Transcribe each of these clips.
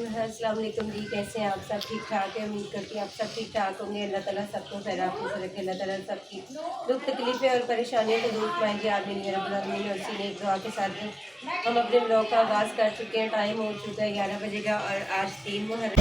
السلام علیکم جی، کیسے ہیں آپ؟ سب ٹھیک ٹھاک ہے؟ امید کرتی ہیں آپ سب ٹھیک ٹھاک ہوں گے۔ اللہ تعالیٰ سب کو خیر عافیت سے رکھے، اللہ تعالیٰ سب کی دکھ تکلیفیں اور پریشانیوں کو دور فرمائیں گے آمین یا رب العالمین۔ اور اسی ایک دعا کے ساتھ ہم اپنے بلاگ کا آغاز کر چکے ہیں۔ ٹائم ہو چکا ہے 11 بجے کا اور آج 3 محرم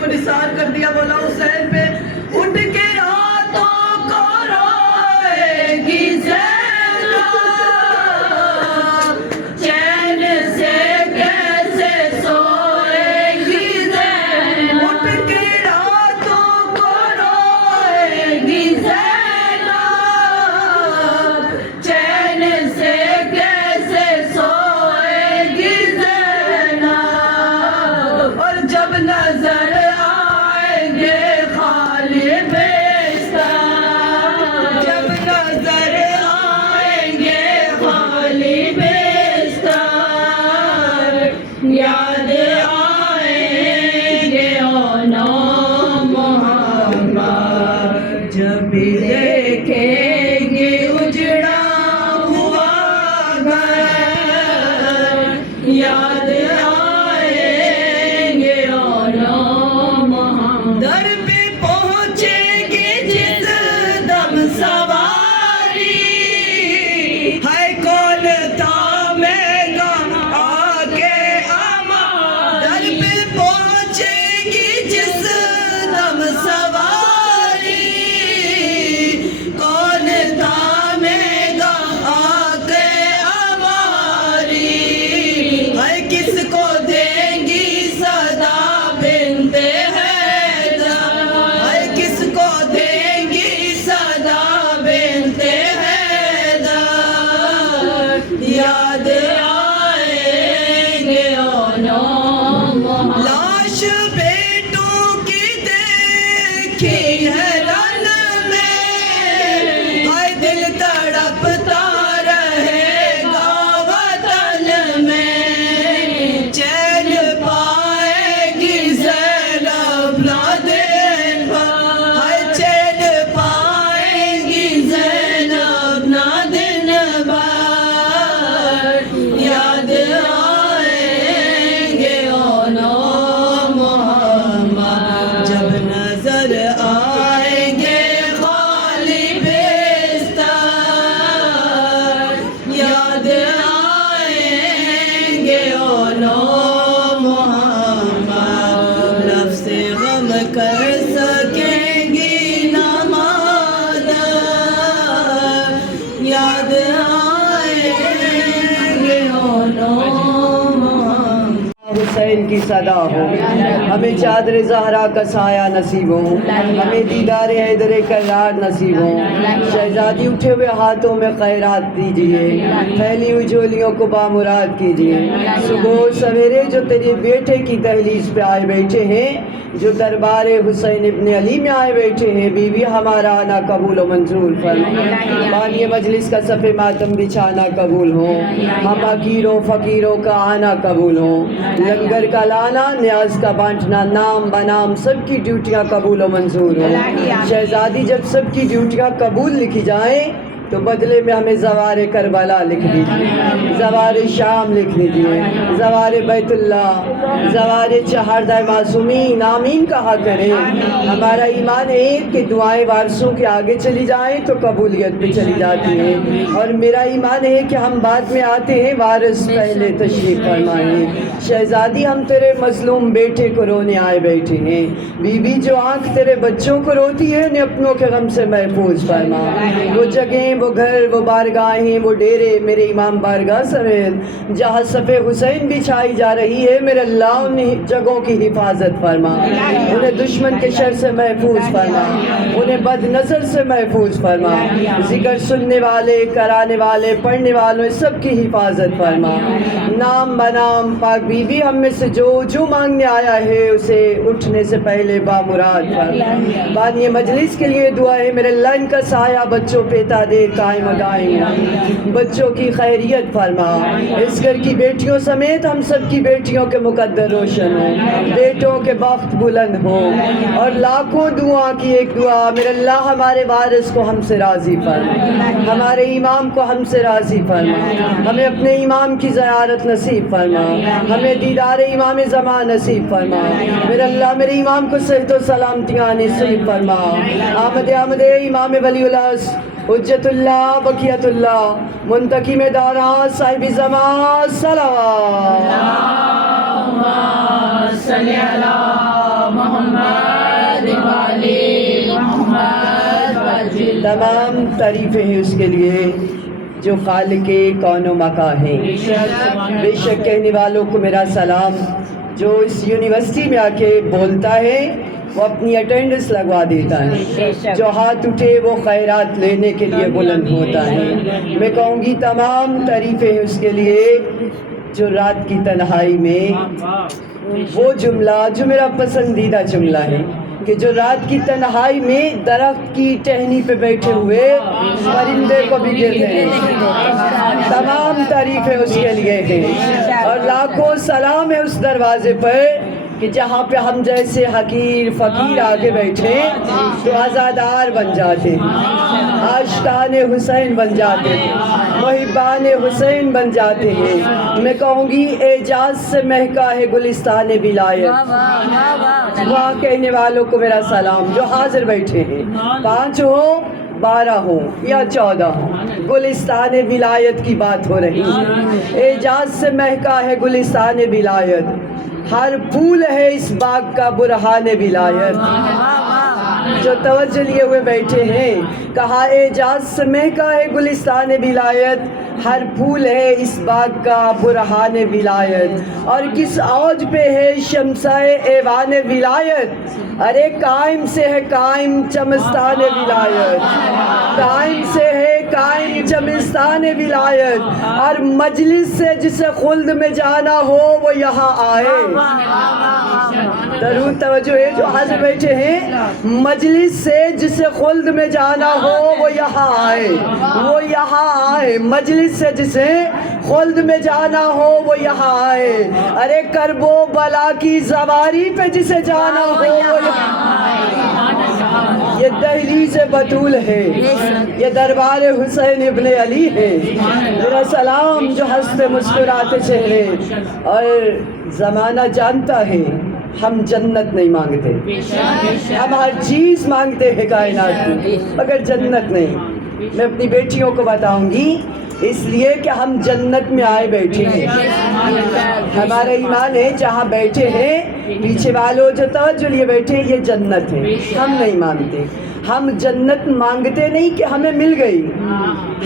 کو نثار کر دیا مولا حسین پہ اٹھ کے راتوں کو روئے گی زینب چین سے کیسے سوئے گی زینب اٹھ کے راتوں کو روئے گی زینب چین سے کیسے سوئے گی زینب اور جب نظر یاد آئیں گے محمد جب دیکھیں گے اجڑا ہوا گھر یاد آئیں گے محمد در پہ پہنچے گے جس دم سواری ہے کون تھا لاش بیٹوں کی دیکھی ہے رن میں ہائے دل تڑپتا رہے گا وطن میں چین پائے گی زینب نہ دن بھر ہائے چین پائے گی زینب نہ دن بھر یاد جب نظر آئیں گے خالی بستر یاد آئیں گے محمد لفظ غم کر سکیں گی نہ مادر یاد آئیں گے حسین کی صدا ہو ہمیں چادر زہرا کا سایہ نصیب ہو ہمیں دیدار حیدر کرار نصیب ہو شہزادی اٹھے ہوئے ہاتھوں میں خیرات دیجئے پھیلی ہوئی جھولیوں کو بامراد کیجئے صبح سویرے جو تیرے بیٹے کی دہلیز پہ آئے بیٹھے ہیں جو دربار حسین ابن علی میں آئے بیٹھے ہیں بیوی ہمارا آنا قبول و منظور فرما بانی مجلس کا صف ماتم بچھانا قبول ہو ہم حقیروں فقیروں کا آنا قبول ہو لنگر کا لانا نیاز کا بانٹنا نام بنام سب کی ڈیوٹیاں قبول و منظور ہو شہزادی جب سب کی ڈیوٹیاں قبول لکھی جائیں تو بدلے میں ہمیں زوار کربلا لکھ دیجیے زوار شام لکھ دیجیے زوار بیت اللہ زوار چہاردہ معصومین آمین کہا کریں ہمارا ایمان ہے کہ دعائیں وارثوں کے آگے چلی جائیں تو قبولیت پہ چلی جاتی ہیں اور میرا ایمان ہے کہ ہم بعد میں آتے ہیں وارث پہلے تشریف فرمائیں شہزادی ہم تیرے مظلوم بیٹے کو رونے آئے بیٹھے ہیں بیوی جو آنکھ تیرے بچوں کو روتی ہے انہیں اپنوں کے غم سے محفوظ فرما وہ جگہیں वो घर, वो बारगाहें, वो डेरे मेरे इमाम बारगाह समेत जहाँ सफ़े हुसैन बिछाई जा रही है, मेरे अल्लाह उन जगहों की हिफाजत फरमा, उन्हें दुश्मन के शर से महफूज फरमा, उन्हें बद नज़र से महफूज फरमा, जिक्र सुनने वाले, कराने वाले, पढ़ने वालों सब की हिफाजत फरमा। नाम बनाम पाक बीबी हम में से जो मांगने आया है उसे उठने से पहले बामुराद फरमा। बानी मजलिस के लिए दुआ है, मेरे अल्लाह इनका साया बच्चों पे तादेर कायम दायम, बच्चों की खैरियत फरमा, इस घर की बेटियों समेत हम सब की बेटियों के मुकद्दर रोशन हो, बेटों के बख्त बुलंद हो, और लाखों दुआ की एक दुआ, मेरे अल्लाह हमारे वारिस को हमसे राज़ी फरमा, हमारे इमाम को हमसे राज़ी फरमा, हमें अपने इमाम की ज़ियारत नसीब फरमा, हमें दीदार इमाम ज़मान नसीब फरमा, मेरे अल्लाह मेरे इमाम को सेहत व सलामतियाँ नसीब फरमा। आमद इमाम वलीउल्लाह हुज्जतुल्लाह बकियतुल्लाह मुंतकिम दारा साहिब ज़मान सलावत सल्ली अला मुहम्मद व आले मुहम्मद। तमाम तारीफ़ें हैं उसके लिए जो खालिक़े कौनो मका है। बेशक कहने वालों को मेरा सलाम, जो इस यूनिवर्सिटी में आके बोलता है वो अपनी अटेंडेंस लगवा देता है, जो हाथ उठे वो खैरात लेने के लिए बुलंद होता है। मैं कहूँगी तमाम तारीफ़ें हैं उसके लिए जो रात की तन्हाई में वो जुमला जो मेरा पसंदीदा जुमला है कि जो रात की तन्हाई में दरख्त की टहनी पे बैठे हुए परिंदे को भी गिरने नहीं देते। तमाम तारीफ़ें उसके लिए हैं और लाखों सलाम है उस दरवाजे पर कि जहाँ पे हम जैसे हकीर फ़कीर आके बैठे तो आज़ादार बन जाते हैं, आशिकाने हुसैन बन जाते हैं, मुहिब्बाने हुसैन बन जाते हैं। मैं कहूँगी एजाज से महका है गुलिस्तान विलायत। वहाँ कहने वालों को मेरा सलाम जो हाजिर बैठे हैं, 5 हो 12 हो या 14 हो, गुलिस्तान विलायत की बात हो रही है। एजाज से महका है गुलिस्तान विलायत, हर फूल है इस बाग का बुरहान विलायत। जो तवज्जो लिए हुए बैठे हैं, कहा एजाज से महका है गुलिस्तान विलायत, हर फूल है इस बाग का बुरहान विलायत, और किस औज पे है शमसाए ऐवान विलायत। अरे कायम से है कायम चमस्तान विलायत, कायम से है कायम चमस्तान विलायत, और मजलिस से जिसे खुल्द में जाना हो वो यहाँ आए। जरूर तवज्जो है जो हाजिर बैठे हैं, मजलिस से जिसे खुल्द में जाना हो वो यहाँ आए, वो यहाँ आए। मजलिस से जिसे खुल्द में जाना हो वो यहाँ आए। अरे करबो बला की सवारी पे जिसे जाना हो वो ये दहलीज़ बतूल है, ये दरबार हुसैन इब्ने अली है। मेरा सलाम जो हंसते मुस्कुराते चेहरे, और ज़माना जानता है हम जन्नत नहीं मांगते, हम हर चीज़ मांगते हैं कायनात की, मगर जन्नत नहीं। मैं अपनी बेटियों को बताऊंगी इसलिए कि हम जन्नत में आए बैठे हैं, हमारा ईमान है जहाँ बैठे हैं पीछे वालों जो तवज्जो लिए बैठे हैं ये जन्नत है। हम नहीं मांगते, हम जन्नत मांगते नहीं कि हमें मिल गई,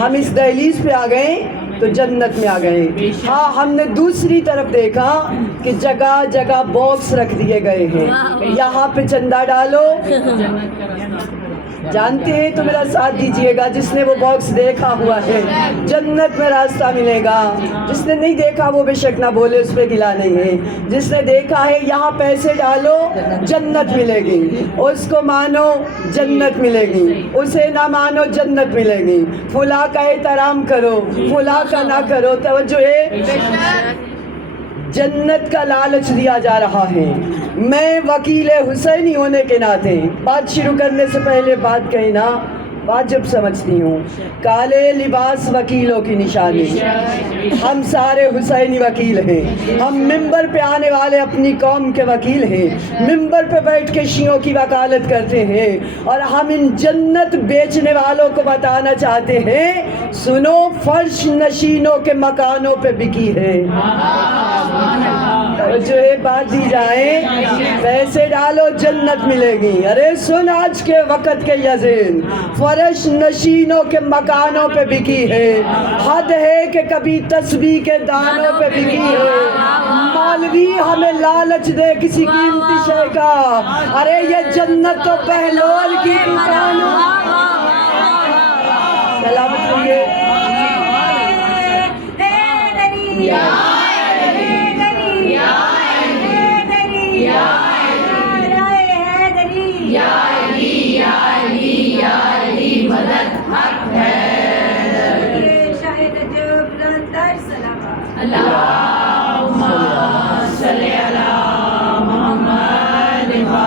हम इस दहलीज पे आ गए तो जन्नत में आ गए। हाँ, हमने दूसरी तरफ देखा कि जगह जगह बॉक्स रख दिए गए हैं, यहाँ पे चंदा डालो, जानते हैं तो मेरा साथ दीजिएगा। जिसने वो बॉक्स देखा हुआ है जन्नत में रास्ता मिलेगा, जिसने नहीं देखा वो बेशक ना बोले, उस पर गिला नहीं है। जिसने देखा है यहाँ पैसे डालो जन्नत मिलेगी, उसको मानो जन्नत मिलेगी, उसे ना मानो जन्नत मिलेगी। फुला का एहतराम करो, फुला का ना करो। तवज्जो है, जन्नत का लालच दिया जा रहा है। मैं वकील हुसैनी होने के नाते बात शुरू करने से पहले बात कहना वाजिब समझती हूँ। काले लिबास वकीलों की निशानी, हम सारे हुसैनी वकील हैं। हम मिंबर पे आने वाले अपनी कौम के वकील हैं, मिंबर पे बैठ के शियों की वकालत करते हैं, और हम इन जन्नत बेचने वालों को बताना चाहते हैं, सुनो फर्श नशीनों के मकानों पे बिकी है। जो है बात दी जाए, पैसे डालो जन्नत मिलेगी। अरे सुन आज के वक़्त के यज़ीन, فرش نشینوں کے مکانوں پہ بکی ہے، حد ہے کہ کبھی تسبیح کے دانوں پہ بکی ہے۔ مولوی ہمیں لالچ دے کسی قیمتی شے کا، ارے یہ جنت تو بہلول کی دکانوں۔ سلامت رہیے۔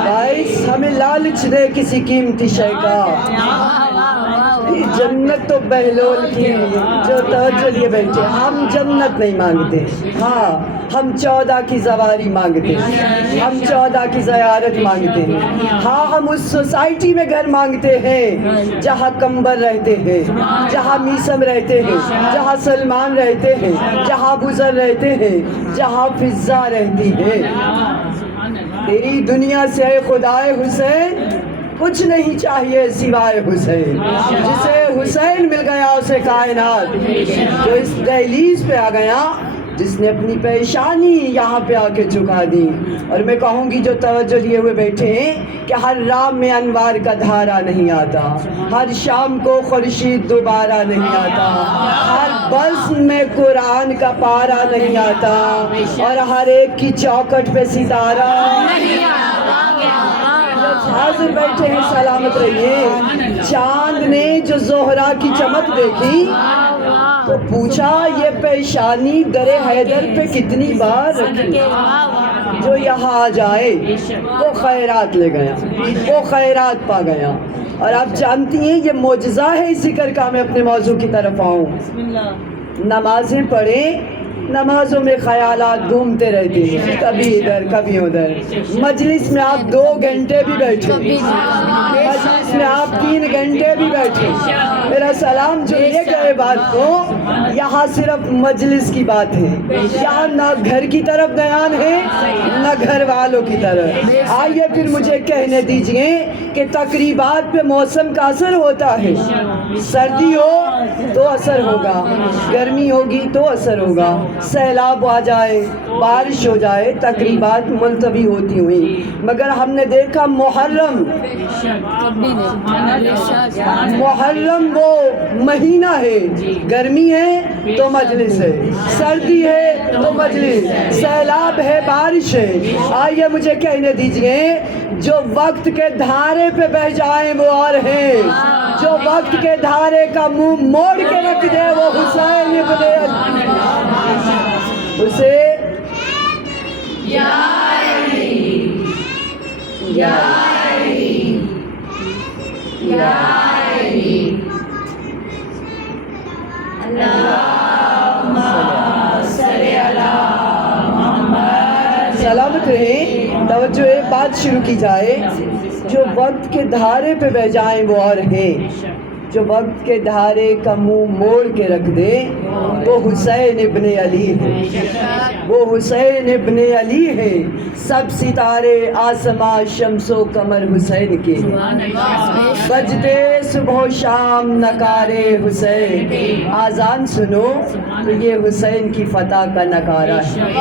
بائیس ہمیں لالچ دے کسی قیمتی شے کا، جنت تو بہلول کی جو توجہ لیے بیٹھے۔ ہم جنت نہیں مانگتے، ہاں ہم 14 کی زواری مانگتے ہیں، ہم 14 کی زیارت مانگتے ہیں، ہاں ہم اس سوسائٹی میں گھر مانگتے ہیں جہاں کمبر رہتے ہیں، جہاں میسم رہتے ہیں، جہاں سلمان رہتے ہیں، جہاں بزر رہتے ہیں، جہاں فضا رہتی ہے۔ تیری دنیا سے اے خدائے حسین کچھ نہیں چاہیے سوائے حسین، جسے حسین مل گیا اسے کائنات، جو اس دہلیز پہ آ گیا، جس نے اپنی پیشانی یہاں پہ آ کے چکا دی۔ اور میں کہوں گی جو توجہ لیے ہوئے بیٹھے ہیں کہ ہر رام میں انوار کا دھارا نہیں آتا، ہر شام کو خورشید دوبارہ نہیں آتا، ہر بزم میں قرآن کا پارا نہیں آتا، اور ہر ایک کی چوکٹ پہ ستارہ نہیں آتا۔ حاضر بیٹھے ہیں سلامت رہیے۔ چاند نے جو زہرا کی چمک دیکھی تو پوچھا یہ پیشانی در حیدر پہ کتنی بار رکھی، جو یہاں آ جائے وہ خیرات لے گیا، وہ خیرات پا گیا۔ اور آپ جانتی ہیں یہ معجزہ ہے اس ذکر کا۔ میں اپنے موضوع کی طرف آؤں۔ نمازیں پڑھیں، نمازوں میں خیالات گھومتے رہتے ہیں، کبھی ادھر کبھی ادھر۔ مجلس میں آپ 2 گھنٹے بھی بیٹھے، مجلس میں آپ 3 گھنٹے بھی بیٹھے، میرا سلام جو یہ کہے بات کو، یہاں صرف مجلس کی بات ہے، یہاں نہ گھر کی طرف دھیان ہے نہ گھر والوں کی طرف۔ آئیے پھر مجھے کہنے دیجئے کہ تقریبات پہ موسم کا اثر ہوتا ہے، سردی ہو تو اثر ہوگا، گرمی ہوگی تو اثر ہوگا، سیلاب آ جائے، بارش ہو جائے، تقریبات ملتوی ہوتی ہوئی۔ مگر ہم نے دیکھا محرم وہ مہینہ ہے، گرمی ہے تو مجلس ہے، سردی ہے تو مجلس، سیلاب ہے، بارش ہے۔ آئیے مجھے کہنے دیجئے جو وقت کے دھارے پہ بہ جائیں وہ اور ہیں، جو وقت کے دھارے کا منہ موڑ کے رکھ دے وہ حسین ابن علی۔ اسے یا علی یا علی یا علی اللہم صلی علی محمد۔ سلامت رہیں، توجہ ایک بات شروع کی جائے، جو وقت کے دھارے پہ بہ جائیں وہ اور ہیں، جو وقت کے دھارے کا منہ موڑ کے رکھ دے وہ حسین ابن علی ہے، وہ حسین ابن علی ہے۔ سب ستارے آسماں شمس و قمر حسین کے، بجتے صبح و شام نکارے حسین۔ آذان سنو تو یہ حسین کی فتح کا نکارہ ہے،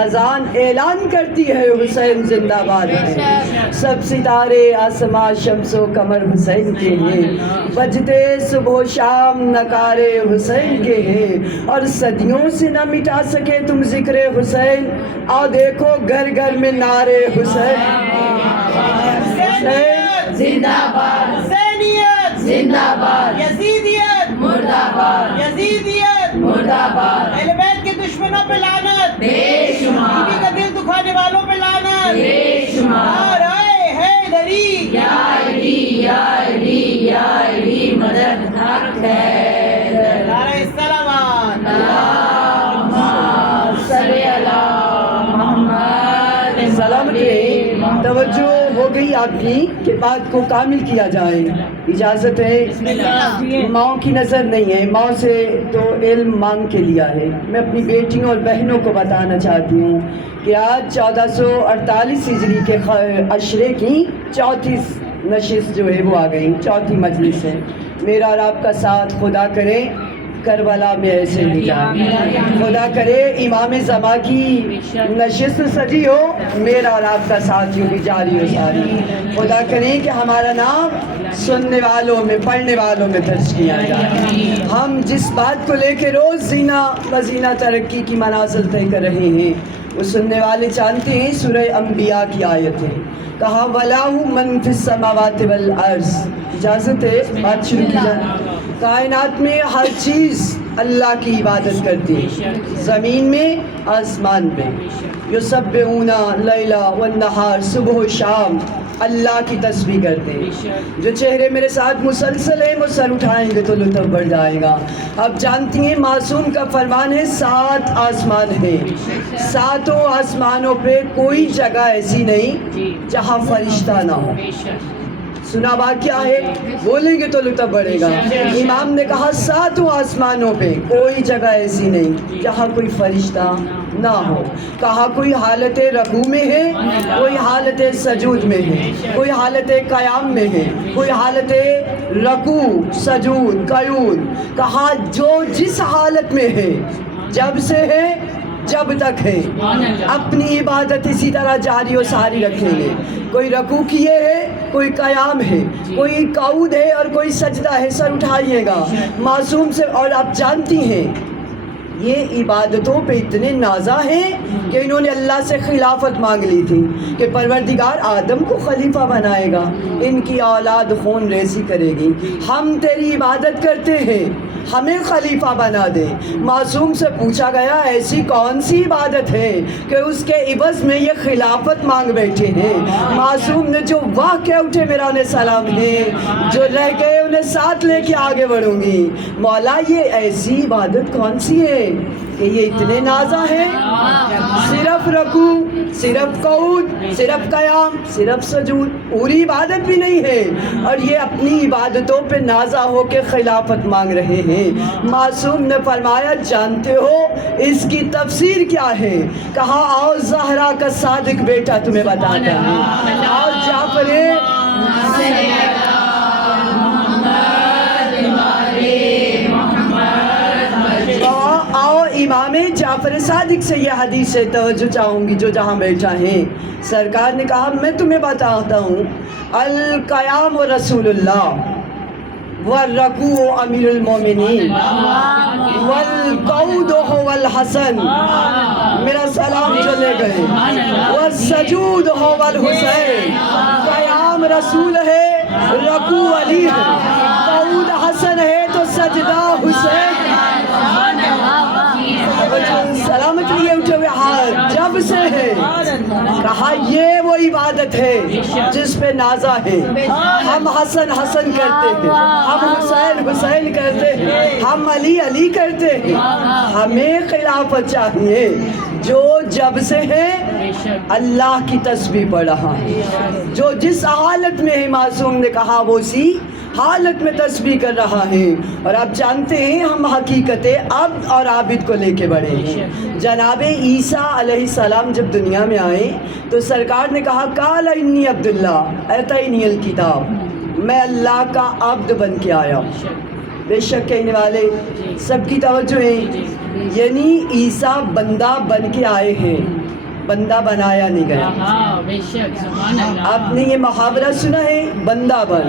آذان اعلان کرتی ہے حسین زندہ باد ہے۔ سب ستارے آسماں شمس و قمر حسین کے ہیں، بجتے صبح و شام نکارے حسین کے ہیں، اور صدیوں سے نہ مٹا سکے تم ذکر حسین، آؤ دیکھو گھر گھر میں نعرے حسین۔ حسین زندہ باد، حسینیت زندہ باد، یزیدیت مردہ باد، یزیدیت مردہ باد، اہل بیت کے دشمنوں پہ لعنت، بے شمار، بیوی کا دل دکھانے والوں پہ لعنت، بے شمار۔ نعرہ حیدری، یا علی یا علی یا علی مدد حق ہے، نعرہ سلامات، اللہم صلی علی محمد۔ سلامت رہے۔ توجہ ہو گئی آپ کی کہ بات کو کامل کیا جائے، اجازت ہے؟ ماؤں کی نظر نہیں ہے، ماؤں سے تو علم مانگ کے لیا ہے۔ میں اپنی بیٹیوں اور بہنوں کو بتانا چاہتی ہوں کہ آج 1448 ہجری کے عشرے کی 34 नशिस्त जो है वो आ गई, चौथी मजलिस है। मेरा और आपका साथ खुदा करे करबला में ऐसे ही जाए, खुदा करे इमाम ज़मा की नशिस्त सजी हो, मेरा और आपका साथ यूँ भी जारी हो सारी। खुदा करे कि हमारा नाम सुनने वालों में, पढ़ने वालों में दर्ज किया जाए। हम जिस बात को लेके रोज़ जीना वजीना तरक्की की मनाजिल तय कर रहे हैं, वो सुनने वाले जानते हैं। सूरह अंबिया की आयत है, कहा वलाहु मन फिस समावाति वल अर्ज़। इजाज़त है, बात शुरू की जाए। कायनात में हर चीज़ अल्लाह की इबादत करती है, ज़मीन में, आसमान में। युसब्बिहूना लैला वन नहार, सुबह व शाम अल्लाह की तस्बीह करते हैं। जो चेहरे मेरे साथ मुसलसल है, वो सर उठाएंगे तो लुत्फ़ बढ़ जाएगा। अब जानती हैं मासूम का फरमान है 7 आसमान है, 7 आसमानों पे कोई जगह ऐसी नहीं जहाँ फरिश्ता ना हो। सुना वाक़या है, बोलेंगे तो लुत्फ़ बढ़ेगा। इमाम ने कहा 7 आसमानों पे कोई जगह ऐसी नहीं जहाँ कोई फरिश्ता ना हो। कहा कोई हालत रकू में है, कोई हालत सजूद में है, कोई हालत क़याम में है, कोई हालत रकू सजूद क़यूद। कहा जो जिस हालत में है, जब से है जब तक है, अपनी इबादत इसी तरह जारी और सारी रखेंगे। कोई रकू किए है, कोई क़याम है, कोई क़ऊद है और कोई सजदा है, सर उठाइएगा मासूम से। और आप जानती हैं ये इबादतों पे इतने नाज़ा हैं कि इन्होंने अल्लाह से खिलाफत मांग ली थी कि परवरदिगार आदम को खलीफा बनाएगा, इनकी औलाद खून रेसी करेगी, हम तेरी इबादत करते हैं, हमें खलीफा बना दे। मासूम से पूछा गया ऐसी कौन सी इबादत है कि उसके इवज़ में ये खिलाफत मांग बैठे हैं। मासूम ने जो वाह कह उठे, मेरा उन्हें सलाम है, जो रह गए उन्हें साथ लेके आगे बढ़ूंगी। मौला ये ऐसी इबादत कौन सी है कि ये इतने नाज़ा हैं, सिर्फ रकू, सिर्फ क़ऊद, सिर्फ क़याम, सिर्फ सजूद, पूरी इबादत भी नहीं है और ये अपनी इबादतों पे नाज़ा हो के खिलाफत मांग रहे हैं। मासूम ने फरमाया जानते हो इसकी तफसीर क्या है? कहा आओ ज़हरा का सादिक बेटा तुम्हें बताता है, आओ जाफर आओ इमाम जाफर सादिक से यह हदीस से तवज्जो चाहूँगी जो जहाँ बैठा है। सरकार ने कहा मैं तुम्हें बताता हूँ, अल क़याम रसूलुल्लाह वल रकू अमीरुल मोमिनीन वल क़ऊद वल हसन, मेरा सलाम चले गए, वल सजूद वल हुसैन। क़याम रसूल है, रकू अली है, क़ऊद हसन है तो सजदा हुसैन। सलामत लिए उठे हुए हाथ जब से है, कहा ये वो इबादत है जिस पे नाजा है। हम हसन हसन करते हैं, हम हुसैन हुसैन करते हैं, हम अली अली करते हैं। हमें खिलाफत चाहिए जो जब से है अल्लाह की तस्बीह पढ़ रहा है, जो जिस हालत में है मासूम ने कहा वो सी हालत में तस्बीह कर रहा है। और आप जानते हैं हम हकीकत अब्द और आबिद को लेके बढ़े हैं। जनाब ईसा अलैहिस्सलाम जब दुनिया में आए तो सरकार ने कहा काल इन्नी अब्दुल्ला अतैनी अल किताब, मैं अल्लाह का अब्द बन के आया। बेशक कहने वाले सबकी तवज्जो है, यानी ईसा बंदा बन के आए हैं, बंदा बनाया नहीं गया। आपने ये मुहावरा सुना है, बंदा बन।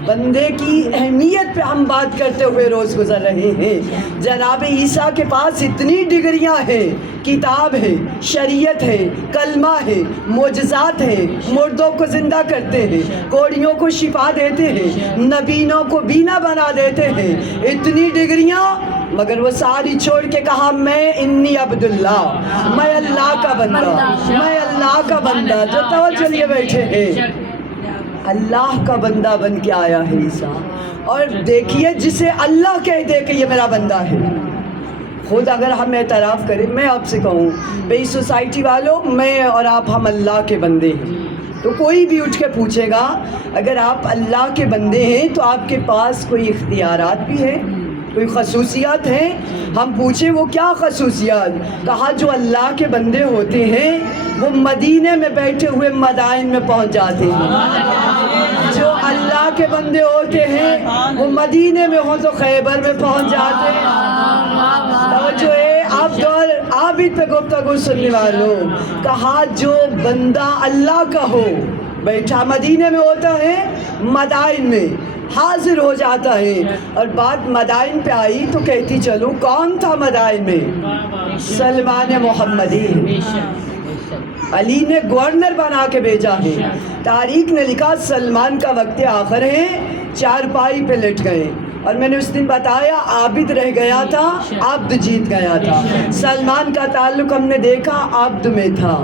बंदे की अहमियत पे हम बात करते हुए रोज़ गुजर रहे हैं। जनाब ईसा के पास इतनी डिग्रियां हैं, किताब है, शरीयत है, कलमा है, मोजज़ात है, मुर्दों को ज़िंदा करते हैं, कोड़ियों को शिफा देते हैं, नबीनों को बीना बना देते हैं, इतनी डिग्रियां, मगर वो सारी छोड़ के कहा मैं इन्नी अब्दुल्ला, मैं अल्लाह का बंदा, मैं अल्लाह का बंदा। जो तवज्जो लिए बैठे हैं, अल्लाह का बंदा बन के आया है ईसा। और देखिए जिसे अल्लाह कह दे कि ये मेरा बंदा है, खुद अगर हम एतराफ़ करें, मैं आपसे कहूँ भाई सोसाइटी वालों, मैं और आप हम अल्लाह के बंदे हैं, तो कोई भी उठ के पूछेगा अगर आप अल्लाह के बंदे हैं तो आपके पास कोई इख्तियारात भी है, کوئی خصوصیات ہیں؟ ہم پوچھیں وہ کیا خصوصیات؟ کہا جو اللہ کے بندے ہوتے ہیں وہ مدینے میں بیٹھے ہوئے مدائن میں پہنچ جاتے ہیں، جو اللہ کے بندے ہوتے ہیں وہ مدینے میں ہوں تو خیبر میں پہنچ جاتے ہیں۔ توجہ ہے، عابد پہ گفتگو سننے والوں، کہا جو بندہ اللہ کا ہو بیٹھا مدینے میں ہوتا ہے، مدائن میں حاضر ہو جاتا ہے۔ اور بات مدائن پہ آئی تو کہتی چلوں کون تھا مدائن میں؟ سلمان محمدی، علی نے گورنر بنا کے بھیجا ہے۔ تاریخ نے لکھا سلمان کا وقت آخر ہے، چارپائی پہ لٹ گئے، اور میں نے اس دن بتایا عابد رہ گیا تھا، عبد جیت گیا تھا۔ سلمان کا تعلق ہم نے دیکھا عبد میں تھا۔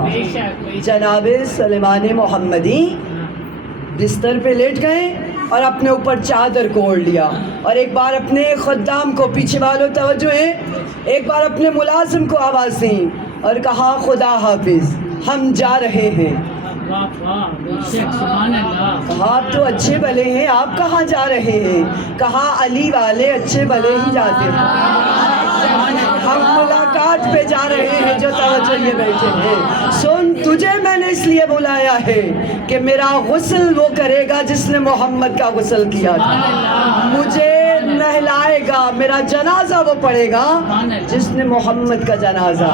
جناب سلمان محمدی بستر پہ لیٹ گئے اور اپنے اوپر چادر کو اوڑھ لیا، اور ایک بار اپنے خدام کو، پیچھے والوں توجہ ہے، ایک بار اپنے ملازم کو آواز دیں اور کہا خدا حافظ، ہم جا رہے ہیں۔ کہا تو اچھے بھلے ہیں، آپ کہاں جا رہے ہیں؟ کہا علی والے اچھے بھلے ہی جاتے ہیں، ہم ملاقات پہ جا رہے ہیں جو توجہ یہ بیٹھے ہیں۔ سن، تجھے میں نے اس لیے بلایا ہے کہ میرا غسل وہ کرے گا جس نے محمد کا غسل کیا تھا، مجھے نہلائے گا، میرا جنازہ وہ پڑھے گا جس نے محمد کا جنازہ۔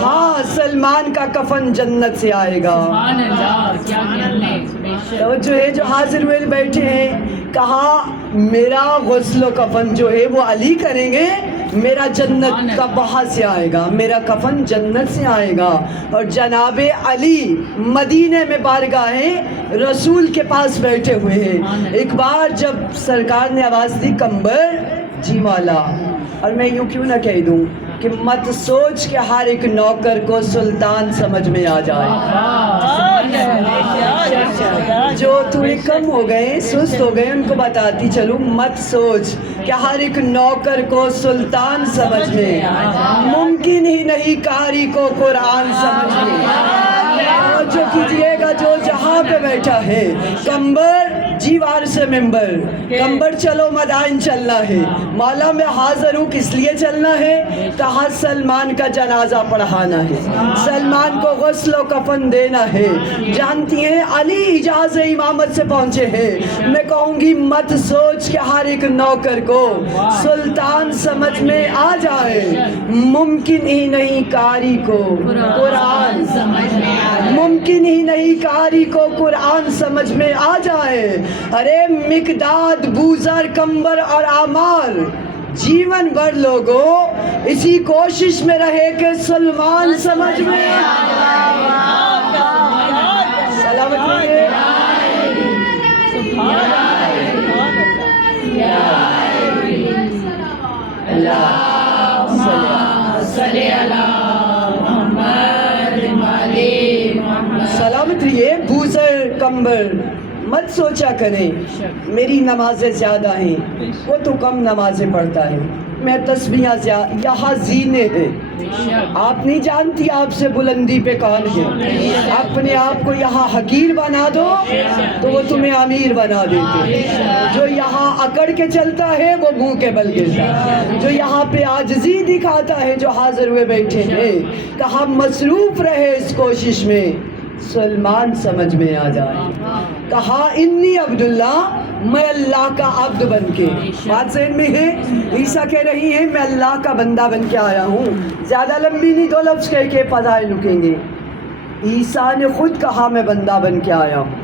ہاں، سلمان کا کفن جنت سے آئے گا۔ توجہ ہے، جو حاضر ہوئے بیٹھے ہیں، کہا میرا غسل و کفن جو ہے وہ علی کریں گے، میرا جنت کا وہاں سے آئے گا، میرا کفن جنت سے آئے گا۔ اور جناب علی مدینے میں بارگاہ رسول کے پاس بیٹھے ہوئے ہیں۔ ایک بار جب سرکار نے آواز دی کمبر، جی مولا، اور میں یوں کیوں نہ کہہ دوں کہ مت سوچ کہ ہر ایک نوکر کو سلطان سمجھ میں آ جائے، جو تھوڑے کم ہو گئے، سست ہو گئے، ان کو بتاتی چلوں، مت سوچ کہ ہر ایک نوکر کو سلطان سمجھ میں، ممکن ہی نہیں قاری کو قرآن سمجھ میں۔ جو کیجئے گا جو جہاں پہ بیٹھا ہے، کمبر جیوار سے ممبر، کمبر چلو مدائن چلنا ہے، مولا میں حاضر ہوں، کس لیے چلنا ہے؟ کہا سلمان کا جنازہ پڑھانا ہے، سلمان کو غسل و کفن دینا ہے۔ جانتی ہیں علی اجازت امامت سے پہنچے ہیں۔ میں کہوں گی مت سوچ کہ ہر ایک نوکر کو سلطان سمجھ میں آ جائے، ممکن ہی نہیں قاری کو قرآن سمجھ میں آ، ممکن ہی نہیں قاری کو قرآن سمجھ میں آ جائے۔ ارے مقداد، بوزر، کمبر اور عمار جیون بھر لوگوں اسی کوشش میں رہے کہ سلمان سمجھ میں سلامت رہے۔ سلامت رہیے بوزر کمبر، مت سوچا کریں میری نمازیں زیادہ ہیں، وہ تو کم نمازیں پڑھتا ہے، میں تسبیحاں زیادہ، یہاں زینے ہیں۔ آپ نہیں جانتی آپ سے بلندی پہ کون ہے، اپنے آپ کو یہاں حقیر بنا دو تو وہ تمہیں امیر بنا دیتے۔ جو یہاں اکڑ کے چلتا ہے وہ منہ کے بل گرتا ہے، جو یہاں پہ عاجزی دکھاتا ہے، جو حاضر ہوئے بیٹھے ہیں، کہا مصروف رہے اس کوشش میں سلمان سمجھ میں آ جائے۔ کہا انی عبداللہ، میں اللہ کا عبد بن کے، بات ذہن میں ہے، عیسیٰ کہہ رہی ہیں میں اللہ کا بندہ بن کے آیا ہوں۔ زیادہ لمبی نہیں، دو لفظ کہہ کے فضائل رکیں گے۔ عیسیٰ نے خود کہا میں بندہ بن کے آیا ہوں۔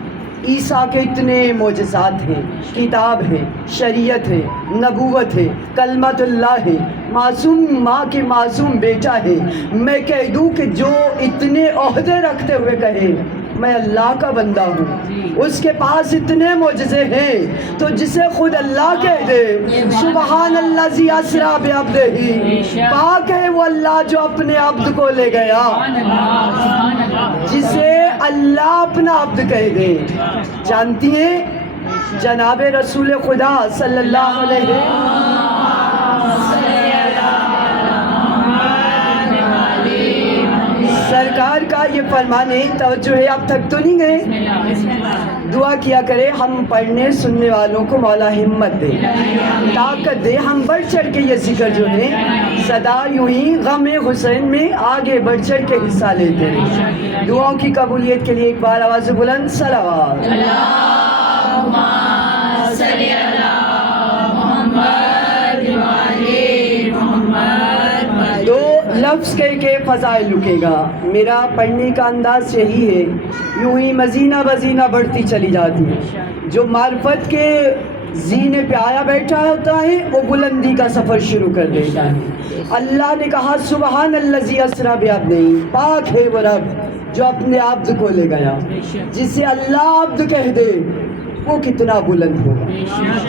عیسیٰ کے اتنے معجزات ہیں، کتاب ہے، شریعت ہے، نبوت ہے، کلمت اللہ ہے، معصوم ماں کے معصوم بیٹا ہے۔ میں کہہ دوں کہ جو اتنے عہدے رکھتے ہوئے کہے میں اللہ کا بندہ ہوں، اس کے پاس اتنے معجزے ہیں، تو جسے خود اللہ کہہ دے سبحان الذی اسریٰ بعبدہ، پاک ہے وہ اللہ جو اپنے عبد کو لے گیا۔ جسے اللہ اپنا عبد کہہ دے، جانتی ہیں جناب رسول خدا صلی اللہ علیہ سرکار کا یہ فرمانے توجہ ہے، آپ تھک تو نہیں گئے؟ دعا کیا کرے ہم پڑھنے سننے والوں کو مولا ہمت دے، طاقت دے، ہم بڑھ چڑھ کے یہ ذکر جو ہے صدا یوں ہی غم حسین میں آگے بڑھ چڑھ کے حصہ لیتے ہیں۔ دعاؤں کی قبولیت کے لیے ایک بار آواز بلند صلوات۔ اللہم صلی علی محمد وعلی محمد۔ دو لفظ کہہ کے فضائل رکے گا، میرا پڑھنے کا انداز یہی ہے، یوں ہی مزینہ بزینہ بڑھتی چلی جاتی ہے۔ جو معرفت کے زینے پہ آیا بیٹھا ہوتا ہے وہ بلندی کا سفر شروع کر دیتا ہے۔ اللہ نے کہا سبحان الذی اسریٰ بعبدہ، پاک ہے وہ رب جو اپنے عبد کو لے گیا۔ جسے اللہ عبد کہہ دے وہ کتنا بلند ہوگا،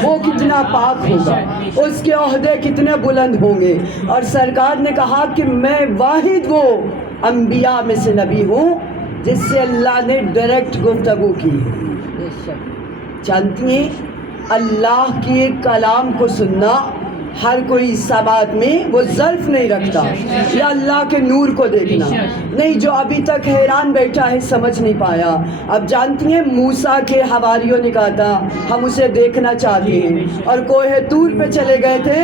وہ کتنا پاک ہوگا، اس کے عہدے کتنے بلند ہوں گے۔ اور سرکار نے کہا کہ میں واحد وہ انبیاء میں سے نبی ہوں جس سے اللہ نے ڈائریکٹ گفتگو کی۔ جانتی ہیں اللہ کے کلام کو سننا ہر کوئی سماعت میں وہ ظرف نہیں رکھتا، یا اللہ کے نور کو دیکھنا نہیں، جو ابھی تک حیران بیٹھا ہے سمجھ نہیں پایا۔ اب جانتی ہیں موسیٰ کے حواریوں نے کہا تھا ہم اسے دیکھنا چاہتے ہیں، اور کوہ طور پہ چلے گئے تھے،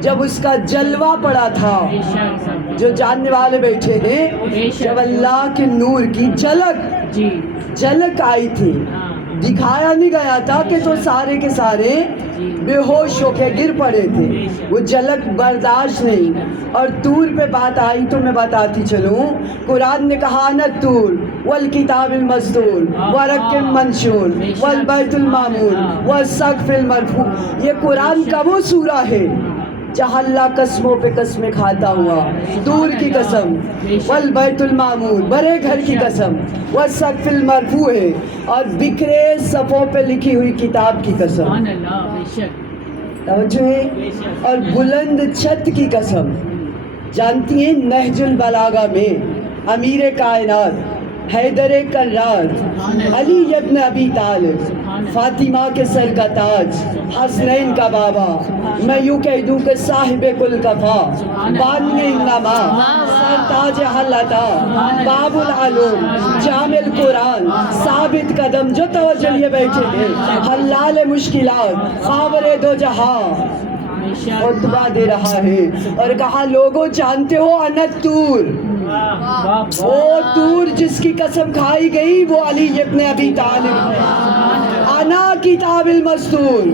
جب اس کا جلوہ پڑا تھا، جو جاننے والے بیٹھے ہیں، جب اللہ کے نور کی جھلک آئی تھی، دکھایا نہیں گیا تھا کہ تو سارے کے سارے بے ہوش ہو کے گر پڑے تھے، وہ جھلک برداشت نہیں۔ اور طور پہ بات آئی تو میں بتاتی چلوں، قرآن نے کہا انا الطور والکتاب المسطور ورق منشور والبیت المعمور والسقف المرفوع۔ یہ قرآن کا وہ سورہ ہے جہاں اللہ قسموں پہ قسمیں کھاتا ہوا، طور کی قسم، والبیت المعمور بڑے گھر کی قسم، والسقف المرفوع ہے، اور بکھرے صفوں پہ لکھی ہوئی کتاب کی قسم، توجہ ہے، اور بلند چھت کی قسم۔ جانتی ہیں نہج البلاغہ میں امیر کائنات حیدر کرار علی ابن ابی طالب فاطمہ کے سر کا تاج حسنین کا بابا، میں یوں کہہ دوں کہ صاحب کل کفا بانی انما سرتاج حلتا باب العلوم جامع القرآن ثابت قدم، جو توجہ لیے بیٹھے تھے، حلال مشکلات خاور دو جہاں، خطبہ دے رہا ہے اور کہا لوگوں جانتے ہو انا الطور، وہ طور جس کی قسم کھائی گئی وہ علی ابن ابی طالب، انا کتاب المسطور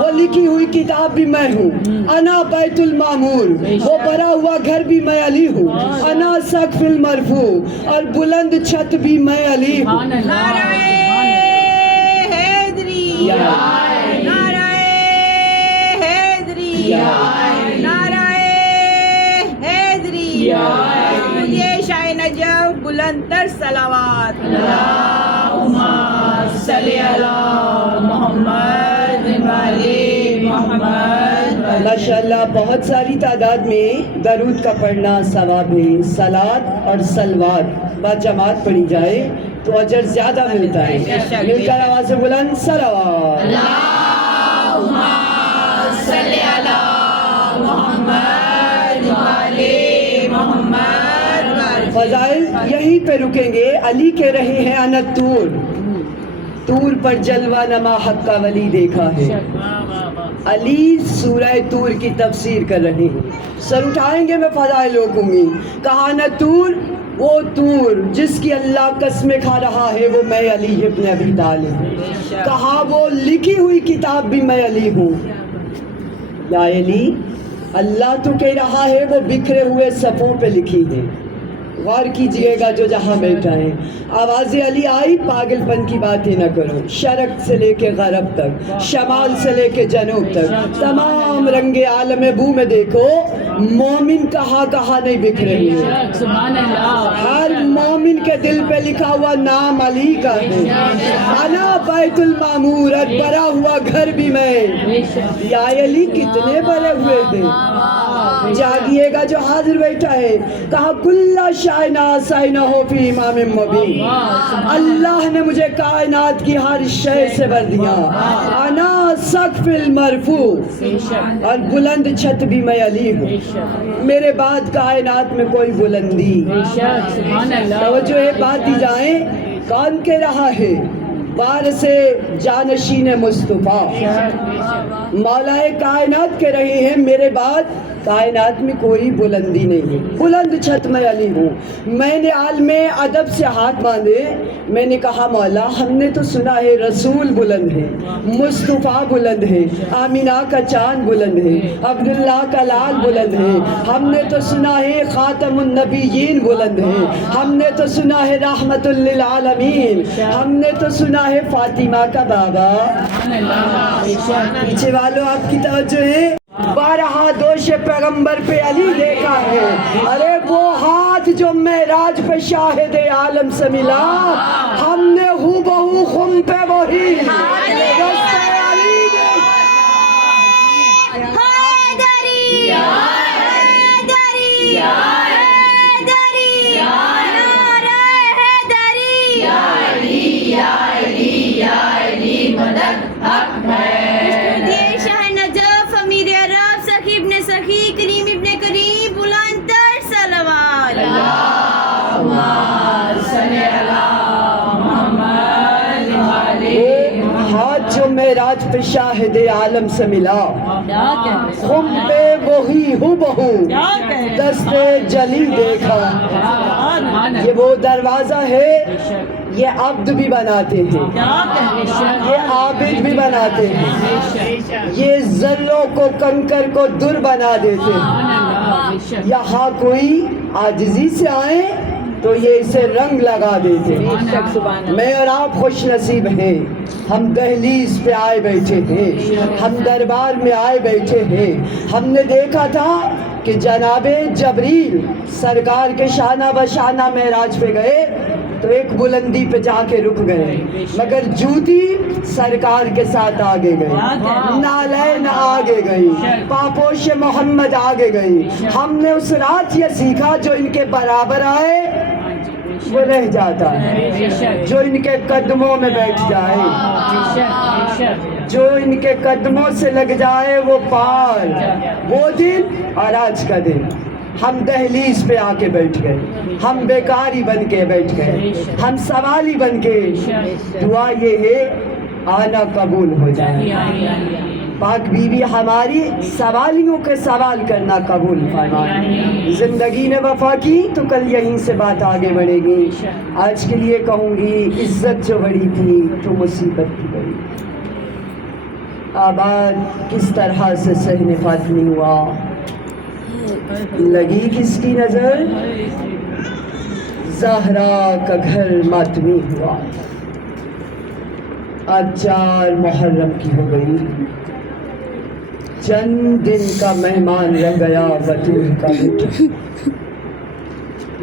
وہ لکھی ہوئی کتاب بھی میں ہوں، انا بیت المعمور وہ بنا ہوا گھر بھی میں علی ہوں، انا سقف المرفوع اور بلند چھت بھی میں علی ہوں۔ نعرہ حیدری، نعرہ حیدری، نعرہ حیدری، یہ شاہ نجف بلند تر صلوات۔ اللہم صلی علی محمد وعلی محمد۔ ماشاءاللہ بہت ساری تعداد میں درود کا پڑھنا ثواب ہے، صلوات اور صلوات با جماعت پڑھی جائے تو اجر زیادہ ملتا ہے۔ مل کر آواز بلند صلوات۔ اللہم صلی علی محمد وعلی محمد۔ فضائل یہیں پہ رکیں گے۔ علی کہہ رہے ہیں انا الطور، طور پر جلوہ نما حق کا ولی دیکھا ہے۔ علی سورہ طور کی تفسیر کر رہے ہیں، سر اٹھائیں گے میں فضائل روکوں گی۔ کہا انا الطور، وہ طور جس کی اللہ قسمیں کھا رہا ہے وہ میں علی ابن ابی طالب، کہا وہ لکھی ہوئی کتاب بھی میں علی ہوں۔ یا علی، اللہ تو کہہ رہا ہے وہ بکھرے ہوئے صفوں پہ لکھی ہے، غور کیجئے گا جو جہاں بیٹھا ہے۔ آواز علی آئی، پاگل پن کی باتیں نہ کرو، شرق سے لے کے غرب تک، شمال سے لے کے جنوب تک، تمام رنگ عالم بو میں دیکھو مومن کہاں کہاں نہیں بکھرے ہوئے، ہر مومن کے دل پہ لکھا ہوا نام علی کا ہے۔ انا بیت المعمور، بڑا ہوا گھر بھی میں۔ یا علی کتنے بڑے ہوئے تھے، جاگیے گا جو حاضر بیٹھا ہے۔ کہا کل शायना साइना हो फी इमाम मुबीन। अल्लाह ने मुझे कायनात की हर शय से भर दिया। अना सक़्फ़िल मरफू, और बुलंद छत भी मैं अली हूँ। मेरे बाद कायनात में कोई बुलंदी। तवज्जो है, बात ही जाए, कौन कह रहा है बार से जानशीन मुस्तफ़ा, मौलाए कायनात कह रहे हैं मेरे बाद कायनात में कोई बुलंदी नहीं है, बुलंद छत में अली हूँ। मैंने आलमे अदब से हाथ बांधे, मैंने कहा मौला हमने तो सुना है रसूल बुलंद है, मुस्तफ़ा बुलंद है, आमिना का चांद बुलंद है, अब्दुल्ला का लाल बुलंद है, हमने तो सुना है खातमुन नबीयीन बुलंद है, हमने तो सुना है रहमतुल लिल आलमीन, हमने तो सुना है फातिमा का बाबा। पीछे वालों आपकी तवज्जो है, 12 दोष पैगंबर पे अली देखा है। अरे वो हाथ जो मेराज पे शाहिद आलम से मिला, हमने हूबहू खुम पे वही रस्ते अली हाथ जो मेराज पे शाहिद आलम से मिला, खुम पे वही हूबहू दस्ते जली देखा। ये वो दरवाजा है, ये अब्द भी बनाते हैं, ये आबिद भी बनाते हैं, ये जर्रों को कंकर को दुर बना देते हैं। यहाँ कोई आजिज़ी से आए तो ये इसे रंग लगा देते हैं। मैं और आप खुश नसीब हैं, हम दहलीज पे आए बैठे हैं, हम दरबार में आए बैठे हैं। हमने देखा था कि जनाबे जबरील सरकार के शाना बशाना मेराज पे गए तो एक बुलंदी पे जाके रुक गए, मगर जूती सरकार के साथ आगे गई, नालैन आगे गई, पापोश मोहम्मद आगे गई। हमने उस रात ये सीखा जो इनके बराबर आए वो रह जाता है, जो इनके कदमों में बैठ जाए, जो इनके कदमों से लग जाए वो पार। वो दिन और आज का दिन हम दहलीज पे आके बैठ गए, हम बेकारी बन के बैठ गए, हम सवाली बन के। दुआ ये है आना कबूल हो जाए, पाक बीवी हमारी सवालियों के सवाल करना कबूल फरमाए। जिंदगी ने वफा की तो कल यहीं से बात आगे बढ़ेगी। आज के लिए कहूँगी इज्जत जो बड़ी थी तो मुसीबत भी बड़ी। आबाद किस तरह से सहने फातमी हुआ, लगी किसकी नजर, ज़हरा का घर मातमी हुआ। आज 4 मुहर्रम की हो गई, चंद दिन का मेहमान रह गया बतूल का बेटा।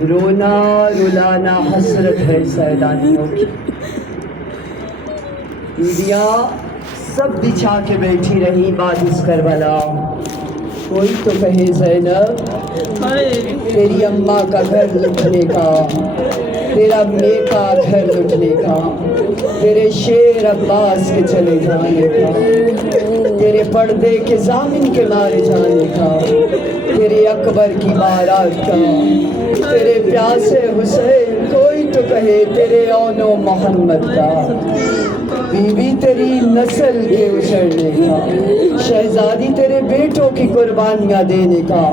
रोना रुलाना हसरत है सैलानियों की। बीवियाँ सब बिछा के बैठी रही बादिस करबला। कोई तो कहे ज़ैनब तेरी अम्मा का घर लुटने का, तेरा मेका घर लुटने का, तेरे शेर अब्बास के चले जाने का, तेरे पर्दे के जामिन के मारे जाने का, तेरे अकबर की बारात का, तेरे प्यासे हुसैन, कोई तो कहे तेरे औनो मोहम्मद का, बीवी तेरी नस्ल के उछड़ने का, शहजादी तेरे बेटों की कुर्बानियाँ देने का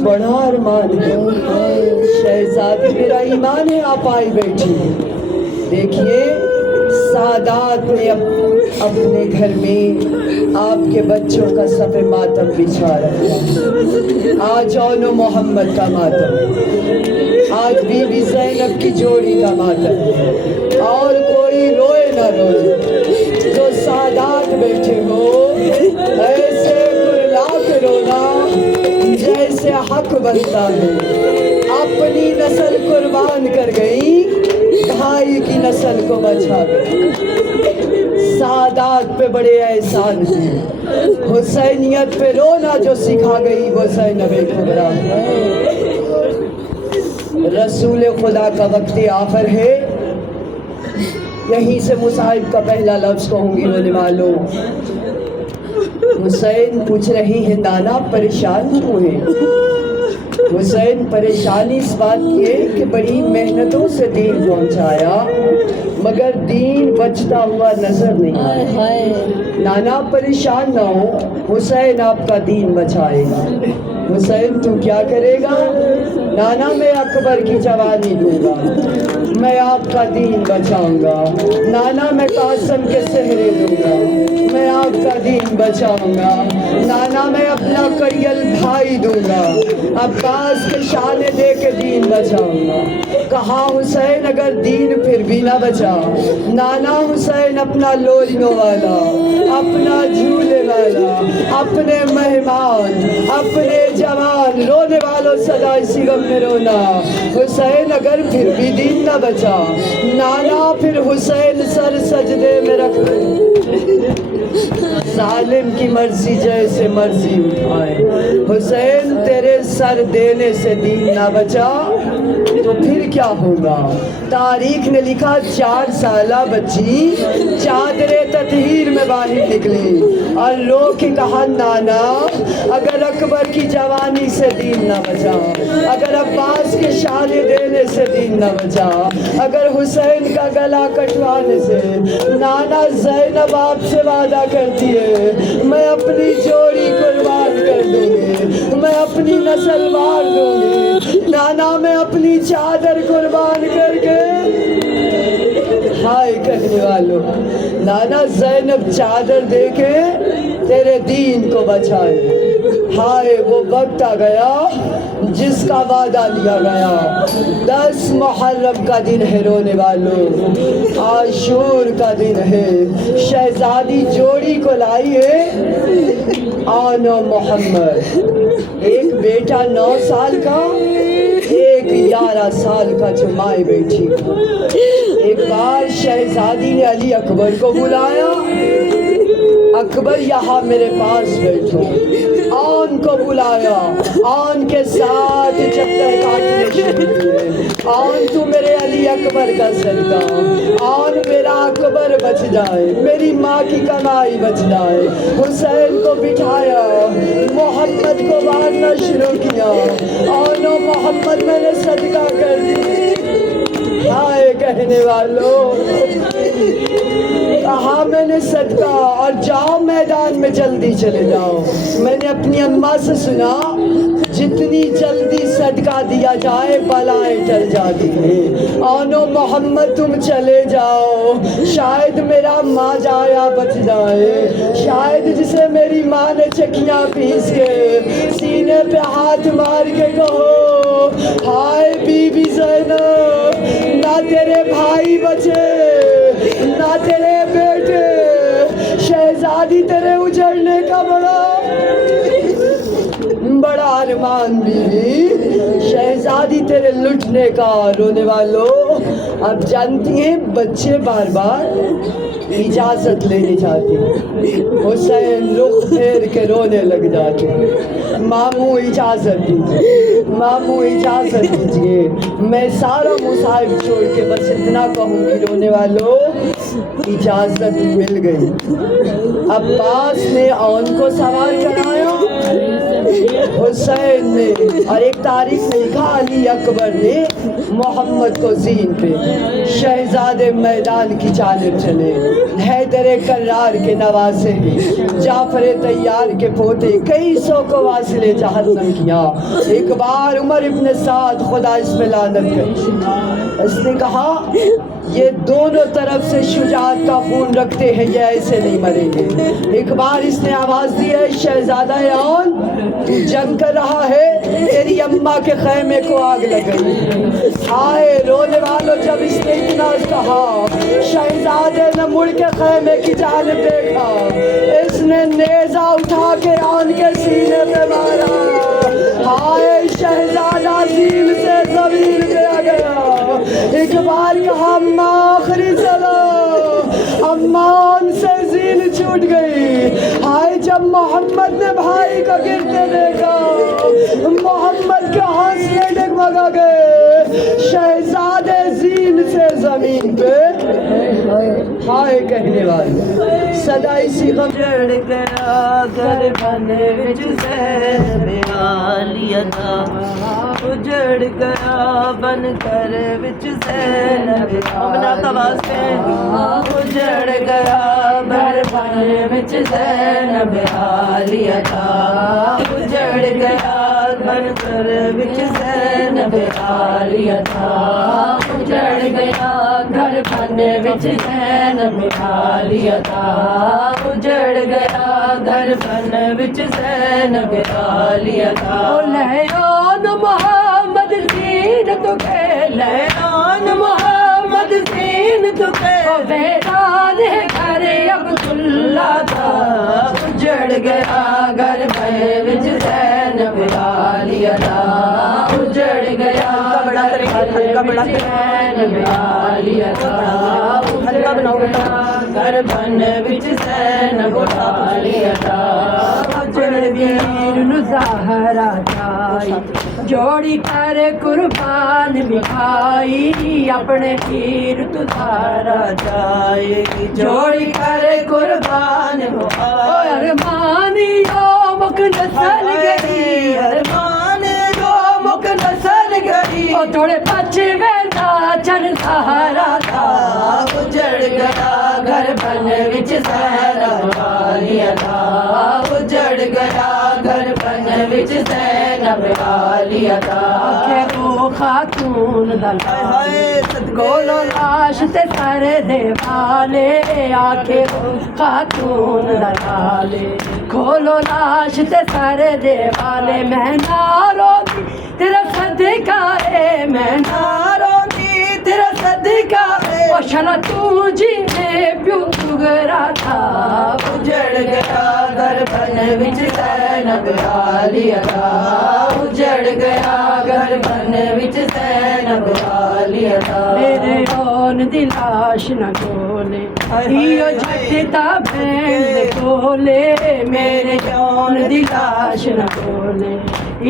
बड़ा अरमान है। शहजादी मेरा ईमान है आप आई बैठी। देखिए सादात ने अपने घर में आपके बच्चों का सफ़े मातम बिछा रखा। आज औनो मोहम्मद का मातम, आज बीबी ज़ैनब की जोड़ी का मातम। और कोई रोए ना रोए, जो सादात बैठे हो ऐसे कुरला के रोना जैसे हक बनता है। अपनी नस्ल कुर्बान कर गई, भाई की नस्ल को बचा गई। सादात पे बड़े एहसान हैं, हुसैनियत पे रोना जो सिखा गई वो ज़ैनब कुबरा। रसूल खुदा का वक्त आखिर है। यहीं से मुसाहिब का पहला लफ्ज़ कहूँगी रोने वालों। हुसैन पूछ रही है नाना परेशान क्यों है? हुसैन परेशानी इस बात की है कि बड़ी मेहनतों से दीन पहुंचाया मगर दीन बचता हुआ नजर नहीं आया। नाना परेशान ना हो, हुसैन आपका दीन बचाएगा। हुसैन तू क्या करेगा? नाना मैं अकबर की जवानी दूंगा, मैं आपका दीन बचाऊंगा। नाना मैं कासम के सहरे दूंगा, मैं आपका दीन बचाऊंगा। नाना मैं अपना करियल भाई दूंगा, अब्बास के शाने दे के दीन बचाऊंगा। कहा हुसैन अगर दीन फिर भी ना बचा, नाना हुसैन अपना लोरियों वाला, अपना झूले वाला, अपने मेहमान, अपने जवान, रोने वालों सदा इसी गम में रोना। हुसैन अगर फिर भी दीन न बचा, नाना फिर हुसैन सर सजदे में रख दे, जालिम की मर्जी जैसे मर्जी उठाए। हुसैन तेरे सर देने से दीन ना बचा तो फिर क्या होगा? तारीख ने लिखा 4 साला बच्ची चादरे ततहीर में बाहर निकली और रो के कहा नाना अगर अकबर की जवानी से दीन ना बचा, अगर अब्बास के शादी देने से दीन ना बचा, अगर हुसैन का गला कटवाने से, नाना ज़ैनब आपसे वादा करती है मैं अपनी जोड़ी कुर्बान कर दूंगी, मैं अपनी नस्ल मार दूंगी। नाना मैं अपनी चादर कुर्बान करके, हाय कहने वालों, नाना ज़ैनब चादर देके तेरे दीन को बचा ले। हाय वो वक्त आ गया जिसका वादा लिया गया। 10 मुहर्रम का दिन है रोने वालों, आशूर का दिन है। शहजादी जोड़ी को लाई है आनो मोहम्मद, एक बेटा 9 साल का, एक 11 साल का जमाई बैठी। एक बार शहजादी ने अली अकबर को बुलाया, अकबर यहाँ मेरे पास बैठो। आन को बुलाया, आन के साथ चक्कर काटने शुरू किए। आन तू मेरे अली अकबर का सदका, आन मेरा अकबर बच जाए, मेरी माँ की कमाई बच जाए। हुसैन को बिठाया, मोहम्मद को मारना शुरू किया। आनो मोहम्मद मैंने सदका कर दी। हाय कहने वालों, कहा मैंने सदका और जाओ मैदान में जल्दी चले जाओ। मैंने अपनी अम्मा से सुना जितनी जल्दी सदका दिया जाए बलाएं टल जाती हैं। आनो मोहम्मद तुम चले जाओ, शायद मेरा माँ जाया बच जाए, शायद जिसे मेरी माँ ने चकियाँ पीस के सीने पे हाथ मार के कहो हाय बीबी ज़ैनब, ना तेरे भाई बचे ना तेरे बेटे, शहजादी तेरे उजड़ने का बड़ा अरमान बीवी, शहजादी तेरे लुटने का। रोने वालों अब जानती हैं बच्चे बार बार इजाज़त लेनी चाहते, हुसैन रुख फेर के रोने लग जाते। मामू इजाज़त दीजिए, मामू इजाज़त दीजिए, मैं सारा मुसाहिब छोड़ के बस इतना कहूँगी रोने वालों इजाज़त मिल गई। अब्बास ने आन को सवार कराया, हुसैन ने, और एक तारीख में लिखा अली अकबर ने मोहम्मद को ज़ीन पे। शहजादे मैदान की जानिब चले, हैदर कर्रार के नवासे, जाफर तैयार के पोते, कई सौ को वासिले जहन्नम किया। एक बार उमर इब्न साद खुदा इसमें लानत करी, उसने कहा ये दोनों तरफ से शुजाअत का खून रखते हैं, ये ऐसे नहीं मरेंगे। एक बार इसने आवाज़ दी है शहजादा आन तू जंग कर रहा है, तेरी अम्मा के खैमे को आग लग गई। आए रोने वालों जब इसने इतना कहा, शहजादे ने मुड़ के खैमे की जानिब देखा, इसने नेज़ा उठा के आन के सीने पे मारा। हाय शहजादा दिल से ज़मीन पे आ गया। एक बार कहा अम्मा आखिरी सलाम, अम्मा उनसे ज़ीन छूट गई। हाय जब मोहम्मद ने भाई को गिरते देखा, मोहम्मद के हौसले डगमगा गए। शहजादे जीन से जमीन पे हाय कहने वाले सदा इसी गम जड़ गया घर बने विच ज़हर आलियता उजड़ गया बन कर विच ज़हर हमना तवासे उजड़ गया घर बने विच ज़हर आलियता उजड़ गया बन कर विच ज़हर आलियता उजड़ गया घर बने विच ज़हर आलियता उजड़ गया घर बन विच ज़हर आलियता लहयान मोहम्मद दीन तुके लहयान मोहम्मद दीन तुके वैरान है घर अब्दुल्ला था उजड़ गया घर बन विच ज़हर आलियता उजड़ गया बड़ा हल्का बड़ा हल्का बनाओ घर बन विच ज़हर आलियता उजड़ वीर ज़हरा जाई जोड़ी कर कुर्बान मिठाई अपने वीर तुझारा जाए जोड़ी कर कुर्बान अरमान यो मुक नसल गई अरमान यो मुक नसल गई ओ थोड़े पछवे चन सहारा था उजड़ गया घर बन विच ज़हर आलियता उजड़ गया घर बन विच ज़हर आलियता वो खातून गोलो लाश ते सारे देवाले आखे खातून दलाले खोलो लाश ते सारे देवाले मैं नारो तेरा सदका है मैं नारो तेरा सदका है शला तू जीने प्यू तुगरा था उजड़ गया घर बन विच ज़हर आलियता उजड़ गया घर बन विच ज़हर आलियता मेरे ओन दी लाश न कोले इयो झटता भैन दे कोले मेरे ओन दी लाश न कोले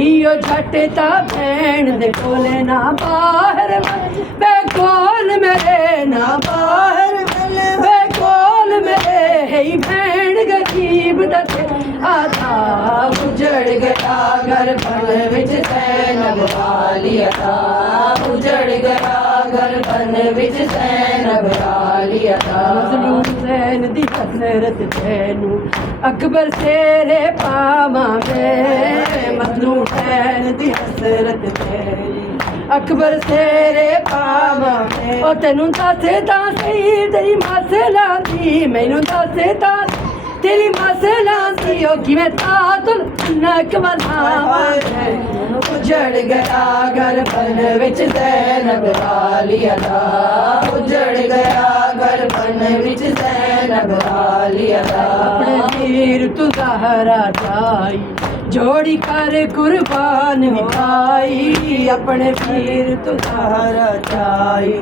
इयो झटता भैन दे कोले ना बाहर बेकोल मेरे ना बाहर बेकोल मेरे है भैन गरीब दते आधा उजड़ गया घर बन विच ज़हर आलियता उजड़ गया घर बन विच ज़हर आलियता मज़लूम ज़ैन दी हसरत तैनू अकबर तेरे पावा में मज़लूम ज़ैन दी हसरत तेरी अकबर तेरे पावा में ओ तेनू दसे तां सही तेरी मसला दी मैनू दसे तां तेरी मसला दी ओ किवें तातुल नक बनावा उजड़ गया घर बन विच ज़हर आलियता उजड़ गया घर बन विच ज़हर आलियता अपने वीर तू ज़हरा जाई जोड़ी कर कुर्बान मिठाई अपने वीर तू ज़हरा जाई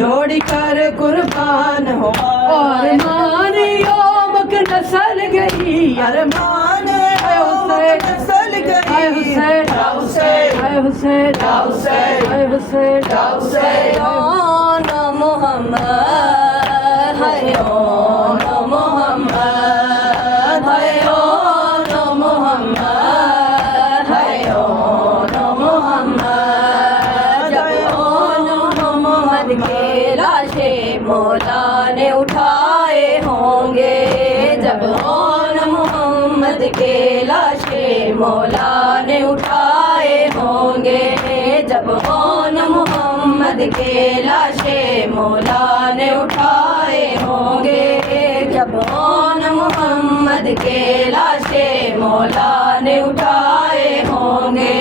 जोड़ी कर कुर्बान हो अरमान यो मुक नसल गई अरमान नसल गई हुसैन हुसैन हुसैन हुसैन हुसैन हुसैन मोहम्मद हाय ओ मोहम्मद हाय ओ मोहम्मद हाय ओ मोहम्मद जब मोहम्मद के लाशे मौला ने उठाए होंगे जब मोहम्मद के लाशे मौला ने उठाए होंगे जब मोहम्मद के लाशे मौला ने उठाए होंगे जब मोहम्मद के लाशे मौला ने उठाए होंगे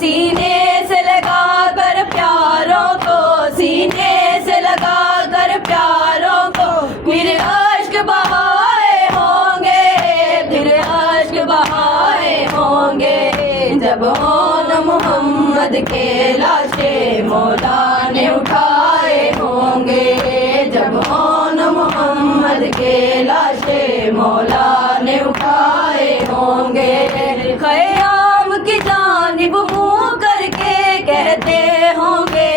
सीने से लगा कर प्यारों को सीने से लगा कर प्यारों को फिर अश्क बहाए होंगे फिर अश्क बहाए होंगे जब मोहम्मद के लाशे मौला ने उठाए होंगे जब मोहम्मद के लाशे मौला ने उठाए होंगे क़याम की जानिब मुँह करके कहते होंगे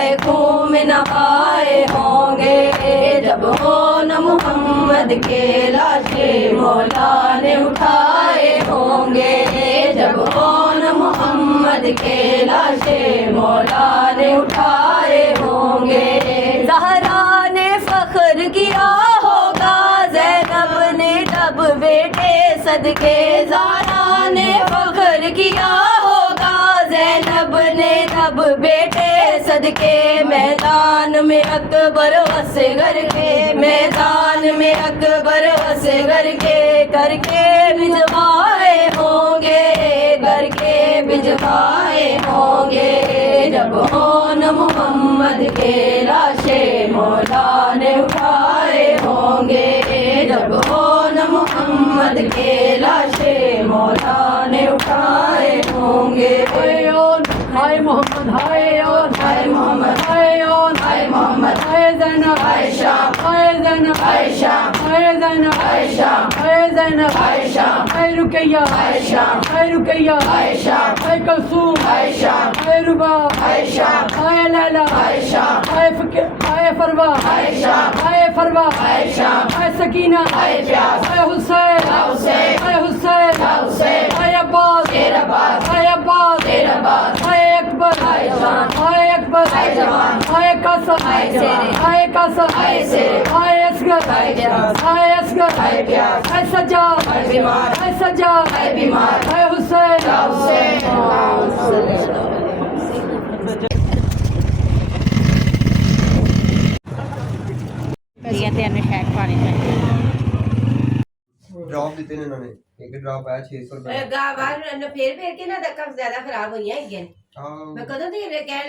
دریا خون میں نہائے ہوں گے جب ہون محمد کے لاشیں مولا نے اٹھائے ہوں گے جب ہون محمد کے لاشیں مولا نے اٹھائے ہوں گے زہرا نے فخر کیا ہوگا زینب نے تب بیٹے صدقے زہرا نے فخر کیا ہوگا زینب نے تب بیٹے صدقے میدان میں اکبر اصغر کے میدان میں اکبر اصغر کے کر کے بھجوائے ہوں گے کر کے بھجوائے ہوں گے جب ہون محمد کے لاشیں مولا نے اٹھائے ہوں گے جب ہون محمد کے لاشیں مولا نے اٹھائے ہوں گے ہائے محمد ہائے اور ہائے محمد ہائے اور ہائے محمد ہائے زینب عائشہ ہائے زینب عائشہ ہائے زینب عائشہ ہائے زینب عائشہ ہائے رقیہ عائشہ ہائے رقیہ عائشہ ہائے کلثوم عائشہ ہائے رباب عائشہ ہائے لیلا عائشہ ہائے فروا عائشہ ہائے فروا عائشہ ہائے سکینہ ہائے پیاس ہائے حسین حسین ہائے حسین حسین ہائے عباس تیرا باس ہائے عباس تیرا باس ہائے اکبر ہائے جوان ہائے اکبر ہائے جوان ہائے قاسم ہائے جوان ہائے قاسم ہائے سیرے ہائے اصغر ہائے پیاس ہائے اصغر ہائے پیاس ہائے سجاد ہائے بیمار ہائے سجاد ہائے بیمار ہائے حسین حسین ڈراپ دیتے نے انہوں نے ایک ڈراپ آیا 600 روپے گا باہر پھیر پھیر کے نا دکا زیادہ خراب ہوئی ہیں ہاں میں کدوں دی کہنے